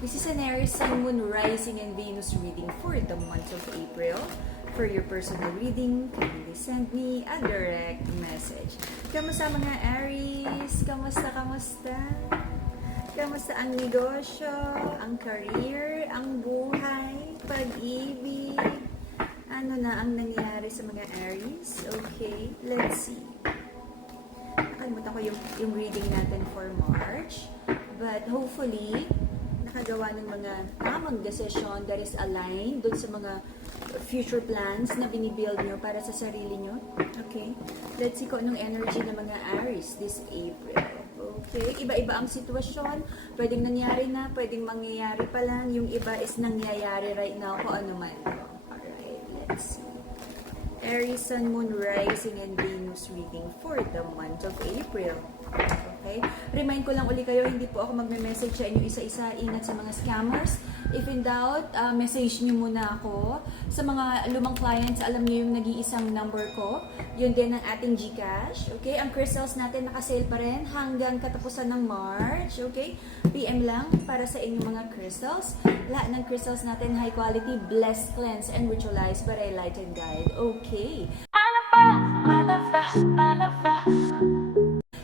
This is an Aries Sun, Moon, Rising, and Venus reading for the month of April. For your personal reading, kindly send me a direct message. Kamusta mga Aries? Kamusta? Kamusta ang negosyo, ang career, ang buhay, pag-ibig? Ano na ang nangyari sa mga Aries? Okay, let's see. Nakalimutan ko yung reading natin for March. But hopefully, nakagawa ng mga tamang decision that is aligned dun sa mga future plans na binibuild nyo para sa sarili nyo. Okay? Let's see kung anong energy ng mga Aries this April. Okay? Iba-iba ang sitwasyon. Pwedeng nangyari na, pwedeng mangyayari pa lang. Yung iba is nangyayari right now kung ano man. Alright, let's see. Aries, Sun, Moon, Rising, and Venus reading for the month of April. Okay? Remind ko lang uli kayo, hindi po ako magme-message sa inyo isa-isa. Ingat sa mga scammers. If in doubt, message nyo muna ako. Sa mga lumang clients, alam nyo yung nag-iisang number ko. Yun din ang ating GCash. Okay? Ang crystals natin nakasale pa rin hanggang katapusan ng March. Okay? PM lang para sa inyong mga crystals. Lahat ng crystals natin high quality, blessed, cleanse, and ritualized by Light and Guide. Okay?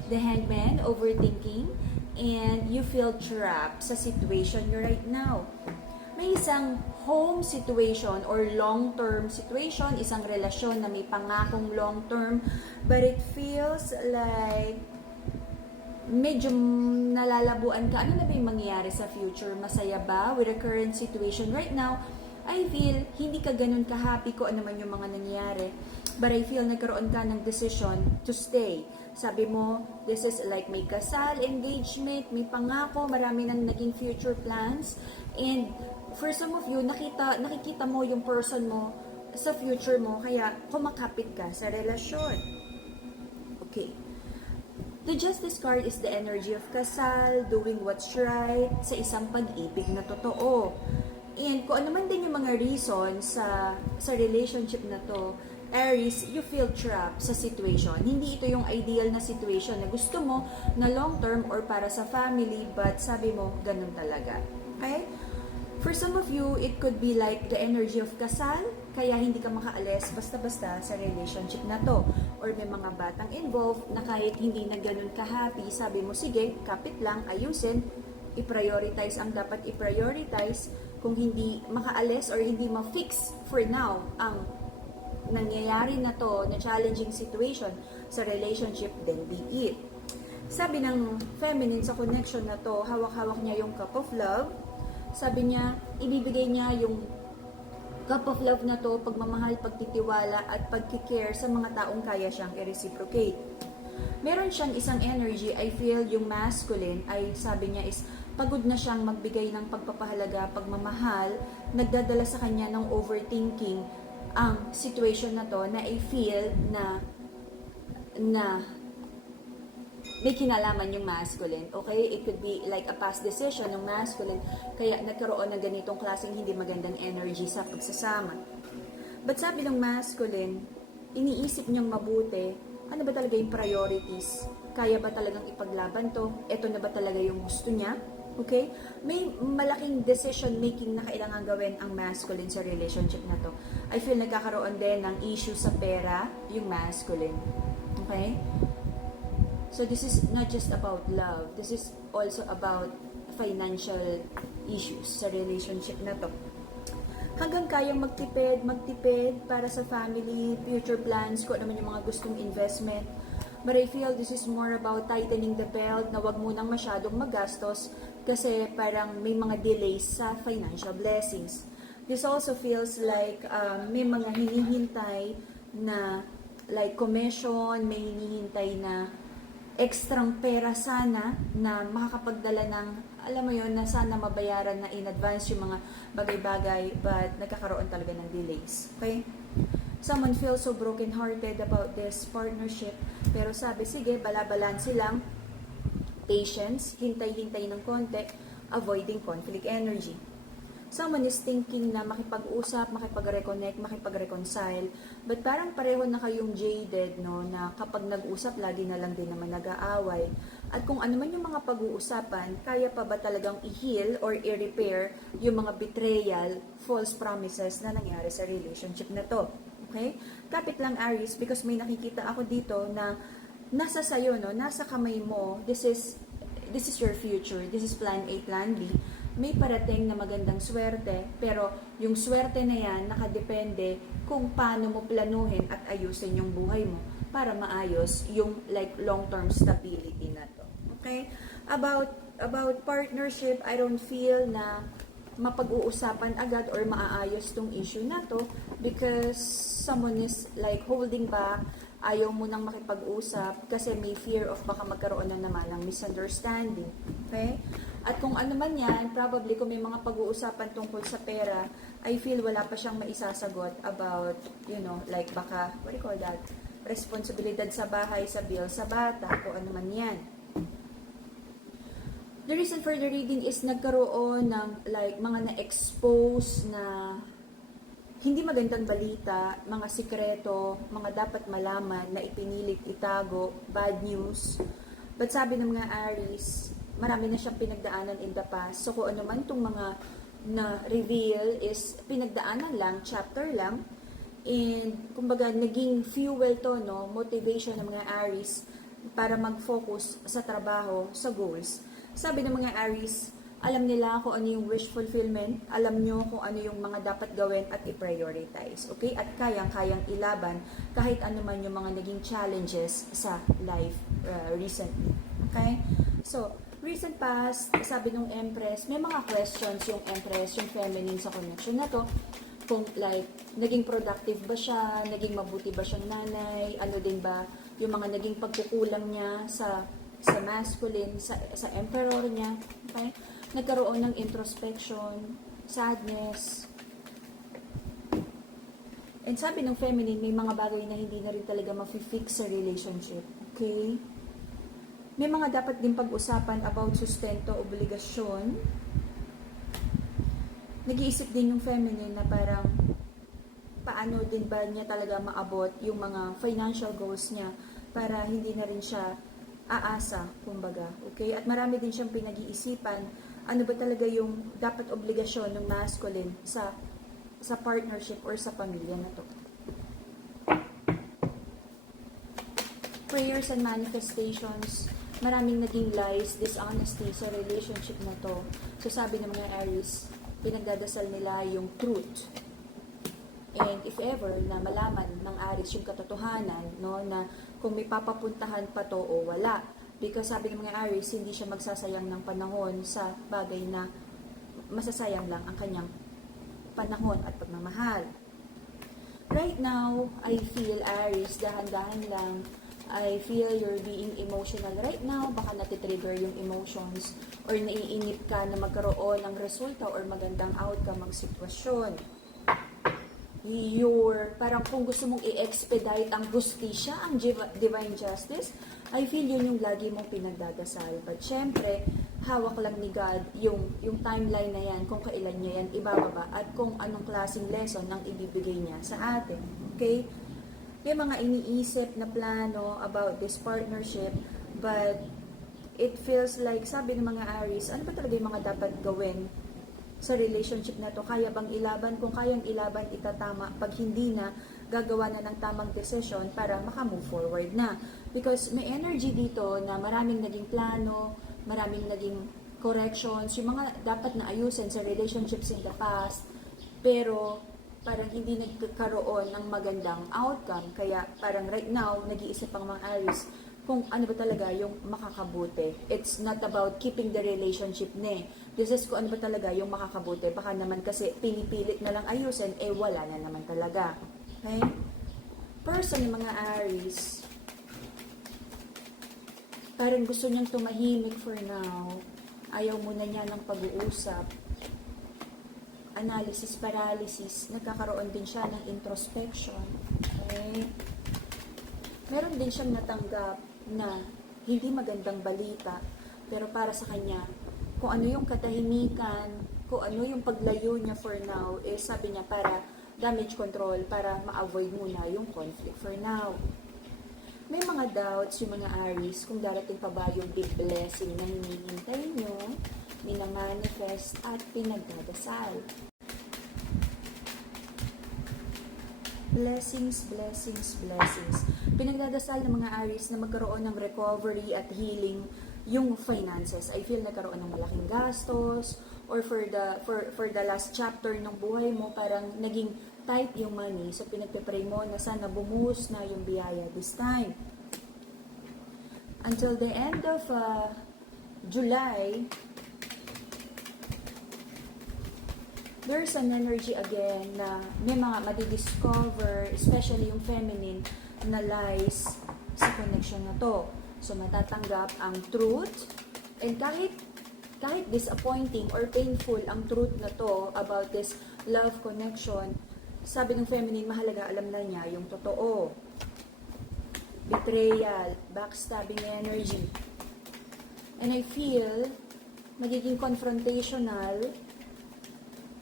The Hangman, overthinking, and you feel trapped sa situation you're right now. May isang home situation or long-term situation, isang relasyon na may pangakong long-term, but it feels like medyo nalalabuan ka. Ano na ba yung mangyayari sa future? Masaya ba with the current situation right now? I feel hindi ka ganun ka-happy ko ano man yung mga nangyayari. But I feel nagkaroon ka ng decision to stay. Sabi mo, this is like may kasal, engagement, may pangako, marami nang naging future plans. And for some of you, nakikita mo yung person mo sa future mo, kaya kumakapit ka sa relasyon. Okay. The Justice card is the energy of kasal, doing what's right, sa isang pag-ibig na totoo. And kung ano man din yung mga reason sa relationship na to, Aries, you feel trapped sa situation. Hindi ito yung ideal na situation na gusto mo na long term or para sa family, but sabi mo, ganun talaga. Okay? For some of you, it could be like the energy of kasal, kaya hindi ka makaalis basta-basta sa relationship na to. Or may mga batang involved na kahit hindi na ganun ka-happy, sabi mo, sige, kapit lang, ayusin, i-prioritize ang dapat i-prioritize. Kung hindi makaalis or hindi ma-fix for now ang nangyayari na to, na challenging situation sa relationship, then be it. Sabi ng feminine sa connection na to, hawak-hawak niya yung cup of love. Sabi niya, ibibigay niya yung cup of love na to, pagmamahal, pagtitiwala, at pagkikare sa mga taong kaya siyang i-reciprocate. Meron siyang isang energy, I feel yung masculine, ay sabi niya is, pagod na siyang magbigay ng pagpapahalaga, pagmamahal, nagdadala sa kanya ng overthinking, ang situation na to na I feel na may kinalaman yung masculine. Okay? It could be like a past decision ng masculine, kaya nagkaroon ng ganitong klaseng hindi magandang energy sa pagsasama. But sabi ng masculine, iniisip niyang mabuti, ano ba talaga yung priorities? Kaya ba talagang ipaglaban to? Ito na ba talaga yung gusto niya? Okay? May malaking decision making na kailangan gawin ang masculine sa relationship na to. I feel nagkakaroon din ng issue sa pera, yung masculine. Okay? So this is not just about love. This is also about financial issues sa relationship na to. Hanggang kayang magtipid para sa family, future plans, kung ano man yung mga gustong investment. But I feel this is more about tightening the belt, na wag munang masyadong magastos kasi parang may mga delays sa financial blessings. This also feels like may mga hinihintay na like commission, may hinihintay na ekstrang pera sana na makakapagdala ng, alam mo yun, na sana mabayaran na in advance yung mga bagay-bagay, but nagkakaroon talaga ng delays. Okay? Someone feels so broken-hearted about this partnership, pero sabi, sige, bala-balanse lang, patience, hintay-hintay ng konti, avoiding conflict energy. Someone is thinking na makipag-usap, makipag-reconnect, makipag-reconcile. But parang pareho na kayong jaded, no? Na kapag nag-usap, lagi na lang din naman nag-aaway. At kung ano man yung mga pag-uusapan, kaya pa ba talagang i-heal or i-repair yung mga betrayal, false promises na nangyari sa relationship na to? Okay? Kapit lang, Aries, because may nakikita ako dito na nasa sayo, no? Nasa kamay mo. This is your future. This is plan A, plan B. May parating na magandang swerte, pero yung swerte na yan nakadepende kung paano mo planuhin at ayusin yung buhay mo para maayos yung like long-term stability na to. Okay? About partnership, I don't feel na mapag-uusapan agad or maaayos tong issue na to because someone is like holding back, ayaw mo nang makipag-usap kasi may fear of baka magkaroon na naman ng misunderstanding. Okay? At kung ano man yan, probably kung may mga pag-uusapan tungkol sa pera, I feel wala pa siyang maisasagot about, like baka, what do you call that? Responsibilidad sa bahay, sa bill, sa bata, kung ano man yan. The reason for the reading is nagkaroon ng like mga na-expose na hindi magandang balita, mga sikreto, mga dapat malaman na ipinilit itago, bad news. But sabi ng mga Aries, marami na siyang pinagdaanan in the past. So kung ano man itong mga na-reveal is pinagdaanan lang, chapter lang. And kumbaga naging fuel to, no, motivation ng mga Aries para mag-focus sa trabaho, sa goals. Sabi ng mga Aries, alam nila kung ano yung wish fulfillment, alam nyo kung ano yung mga dapat gawin at i-prioritize. Okay? At kayang-kayang ilaban kahit ano man yung mga naging challenges sa life recently. Okay? So, recent past, sabi ng Empress, may mga questions yung Empress, yung feminine sa connection na to. Kung like, naging productive ba siya, naging mabuti ba siyang nanay, ano din ba yung mga naging pagkukulang niya sa masculine, sa emperor niya. Okay? Nagkaroon ng introspection, sadness. And sabi ng feminine, may mga bagay na hindi na rin talaga mafi-fix sa relationship. Okay? May mga dapat din pag-usapan about sustento, obligasyon. Nag-iisip din yung feminine na parang paano din ba niya talaga maabot yung mga financial goals niya para hindi na rin siya aasa, kumbaga. Okay? At marami din siyang pinag-iisipan ano ba talaga yung dapat obligasyon ng masculine sa partnership or sa pamilya na to. Prayers and manifestations, maraming naging lies, dishonesty sa relationship na to. So sabi ng mga Aries, pinagdadasal nila yung truth. And if ever na malaman ng Aries yung katotohanan, no, na kung may papapuntahan pa to o wala, because sabi ng mga Aries, hindi siya magsasayang ng panahon sa bagay na masasayang lang ang kanyang panahon at pagmamahal. Right now, I feel Aries, dahan-dahan lang, I feel you're being emotional right now, baka natitrigger yung emotions or naiinip ka na magkaroon ng resulta or magandang outcome ang sitwasyon. Parang kung gusto mong i-expedite ang justisya, ang divine justice, I feel yun yung lagi mong pinagdadasal. But syempre, hawak lang ni God yung timeline na yan, kung kailan niya yan ibababa at kung anong klaseng lesson ang ibibigay niya sa atin. Okay? May mga iniisip na plano about this partnership, but it feels like, sabi ng mga Aries, ano ba talaga yung mga dapat gawin sa relationship na to? Kaya bang ilaban? Kung kayang ilaban, itatama. Pag hindi na, gagawa na ng tamang decision para makamove forward na. Because may energy dito na maraming naging plano, maraming naging corrections, yung mga dapat na ayusin sa relationships in the past, pero parang hindi nagkakaroon ng magandang outcome. Kaya parang right now, nag-iisip ang mga Aries kung ano ba talaga yung makakabuti. It's not about keeping the relationship This is kung ano ba talaga yung makakabuti. Baka naman kasi pinipilit na lang ayusin, wala na naman talaga. Okay? Person ng mga Aries, parang gusto niyang tumahimik for now. Ayaw muna niya ng pag-uusap. Analysis, paralysis. Nagkakaroon din siya ng introspection. Okay? Meron din siyang natanggap na hindi magandang balita, pero para sa kanya, kung ano yung katahimikan, kung ano yung paglayo niya for now, is sabi niya para damage control, para ma-avoid muna yung conflict for now. May mga doubts yung mga Aries kung darating pa ba yung big blessing na hinihintay nyo, minamanifest at pinagdadasal. Blessings, blessings, blessings. Pinagdadasal ng mga Aries na magkaroon ng recovery at healing yung finances. I feel nagkaroon ng malaking gastos, or for the last chapter ng buhay mo, parang naging tight yung money. So pinagpe-pray mo na sana bumuhos na yung biyaya this time. Until the end of July, there's an energy again na may mga madidiscover, especially yung feminine, na lies sa connection na to. So matatanggap ang truth, and kahit disappointing or painful ang truth na to about this love connection, sabi ng feminine, mahalaga alam na niya yung totoo. Betrayal, backstabbing energy. And I feel magiging confrontational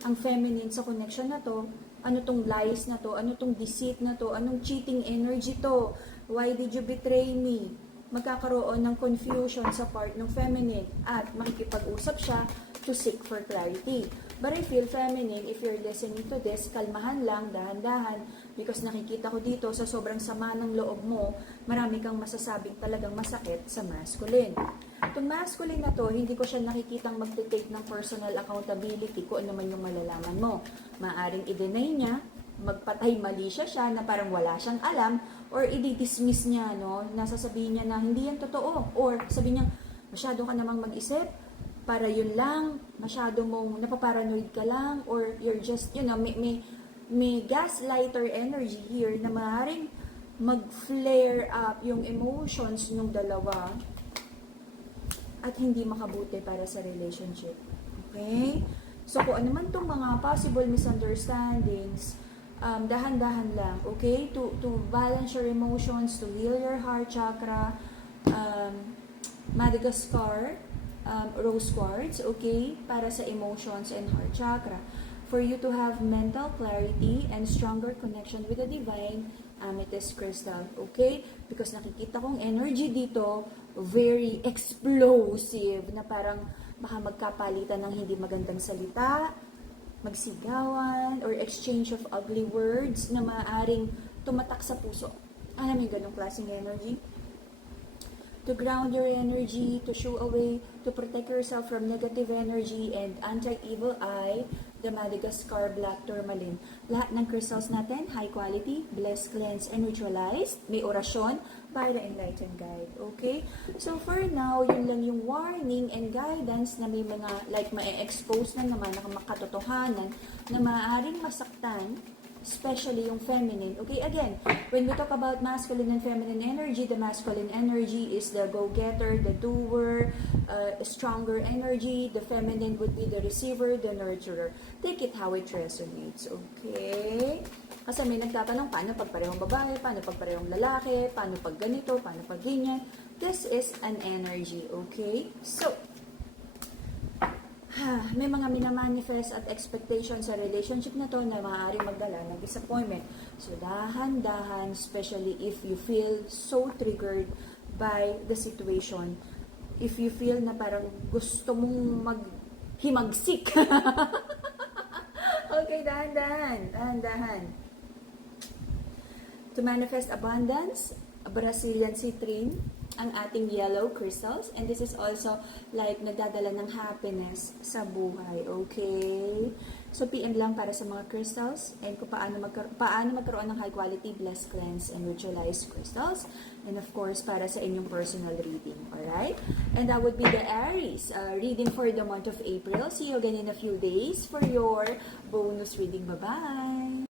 ang feminine sa connection na to. Ano tong lies na to? Ano tong deceit na to? Anong cheating energy to? Why did you betray me? Magkakaroon ng confusion sa part ng feminine at makikipag-usap siya to seek for clarity. But I feel feminine, if you're listening to this, kalmahan lang, dahan-dahan, because nakikita ko dito sa sobrang sama ng loob mo, marami kang masasabing talagang masakit sa masculine. Itong masculine na to, hindi ko siya nakikitang magte-take ng personal accountability kung ano man yung malalaman mo. Maaring i-deny niya, magpatay mali siya na parang wala siyang alam, or i-dismiss niya, no? Nasasabihin niya na hindi yan totoo, or sabi niya, masyado ka namang mag-isip, para yun lang, masyado mong napaparanoid ka lang, or you're just, may gaslighter energy here na maaaring mag-flare up yung emotions ng dalawa at hindi makabuti para sa relationship. Okay? So, kung ano man itong mga possible misunderstandings, dahan-dahan lang, okay? To balance your emotions, to heal your heart chakra, Madagascar, rose quartz, okay? Para sa emotions and heart chakra. For you to have mental clarity and stronger connection with the divine, amethyst crystal, okay? Because nakikita kong energy dito, very explosive, na parang baka magkapalitan ng hindi magandang salita, magsigawan, or exchange of ugly words na maaaring tumatak sa puso. Alam mo yung ganong klaseng energy? To ground your energy, to shoo away, to protect yourself from negative energy and anti-evil eye, the Madagascar Black Tourmaline. Lahat ng crystals natin, high quality, blessed, cleansed, and ritualized. May orasyon by the Enlightened Guide. Okay? So for now, yun lang yung warning and guidance na may mga, like, ma-expose na naman na makatotohanan na maaaring masaktan, especially yung feminine. Okay, again, when we talk about masculine and feminine energy, the masculine energy is the go-getter, the doer, stronger energy. The feminine would be the receiver, the nurturer. Take it how it resonates. Okay? Kasi may nagtatanong, paano pag parehong babae, paano pag parehong lalaki, paano pag ganito, paano pag ganyan. This is an energy. Okay? So, may mga minamanifest at expectation sa relationship na to na maaaring magdala ng disappointment. So, dahan-dahan, especially if you feel so triggered by the situation. If you feel na parang gusto mong maghimagsik. Okay, dahan-dahan. To manifest abundance, Brazilian citrine, ang ating yellow crystals, and this is also like nagdadala ng happiness sa buhay. Okay? So PM lang para sa mga crystals and kung paano magkaroon ng high quality, blessed, cleansed, and ritualized crystals, and of course para sa inyong personal reading. Alright? And that would be the Aries reading for the month of April. See you again in a few days for your bonus reading. Bye-bye!